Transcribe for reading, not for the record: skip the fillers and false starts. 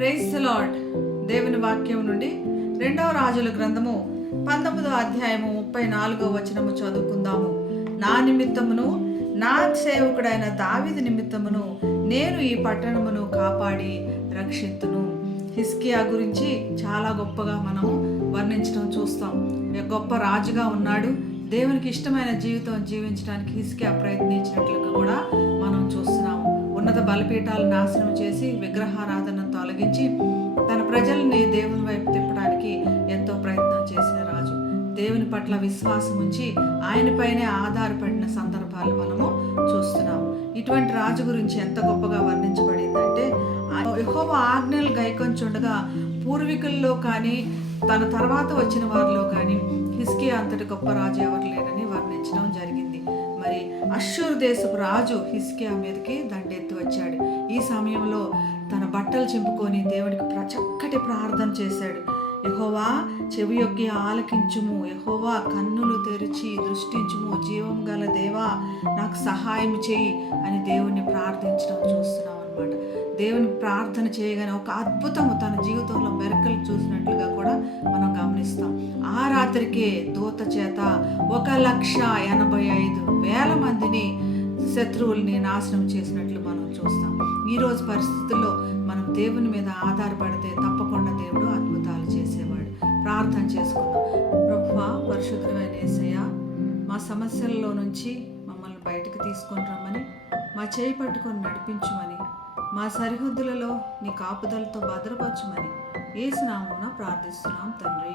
Praise the lord. దేవుని వాక్యం నుండి 2వ రాజుల గ్రంథము 19వ అధ్యాయము 34వ వచనము చదువుకుందాము. నా నిమిత్తమును నా సేవకుడైన దావీదు నిమిత్తమును నేను ఈ పట్టణమును కాపాడి రక్షింతును. హిజ్కియా గురించి చాలా గొప్పగా మనము వర్ణించడం చూస్తాం. గొప్ప రాజుగా ఉన్నాడు. దేవునికి ఇష్టమైన జీవితం జీవించడానికి హిజ్కియా ప్రయత్నించినట్లుగా కూడా మనం చూస్తున్నాము. ఉన్నత బలిపీఠాలు నాశనం చేసి విగ్రహారాధనను తొలగించి తన ప్రజల్ని దేవుని వైపు తిప్పడానికి ఎంతో ప్రయత్నం చేసిన రాజు. దేవుని పట్ల విశ్వాసం ఉంచి ఆయనపైనే ఆధారపడిన సందర్భాలు మనము చూస్తున్నాము. ఇటువంటి రాజు గురించి ఎంత గొప్పగా వర్ణించబడిందంటే, యెహోవా ఆజ్ఞలు గైకొంచుండగా పూర్వీకుల్లో కానీ తన తర్వాత వచ్చిన వారిలో కానీ హిజ్కియా అంతటి గొప్ప రాజు ఎవరు లేరని వర్ణించడం జరిగింది. మరి అష్షూరు దేశపు రాజు హిజ్కియా మీదకి దండెత్తి వచ్చాడు. ఈ సమయంలో తన బట్టలు చింపుకొని దేవుడికి చక్కటి ప్రార్థన చేశాడు. యెహోవా చెవి యొగ్గి ఆలకించుము, యెహోవా కన్నులు తెరిచి దృష్టించుము, జీవం గల దేవా నాకు సహాయం చేయి అని దేవుణ్ణి ప్రార్థించడం చూస్తున్నాం అనమాట. దేవుని ప్రార్థన చేయగానే ఒక అద్భుతము తన జీవితంలో మెరకలు చూసినట్లుగా కూడా మనం గమనిస్తాం. ఆ రాత్రికే దూత చేత 1,85,000 మందిని శత్రువుల్ని నాశనం చేసినట్లు మనం చూస్తాం. ఈరోజు పరిస్థితుల్లో మనం దేవుని మీద ఆధారపడితే తప్పకుండా దేవుడు అద్భుతాలు చేసేవాడు. ప్రార్థన చేసుకుందాం. ప్రభువా, పరిశుద్ధమైన యేసయ్యా, మా సమస్యలలో నుంచి మమ్మల్ని బయటకు తీసుకొని రమ్మని, మా చేయి పట్టుకొని నడిపించమని, మా సరిహద్దులలో నీ కాపుదలతో భద్రపరచమని యేసు నామమున ప్రార్థిస్తున్నాం తండ్రి.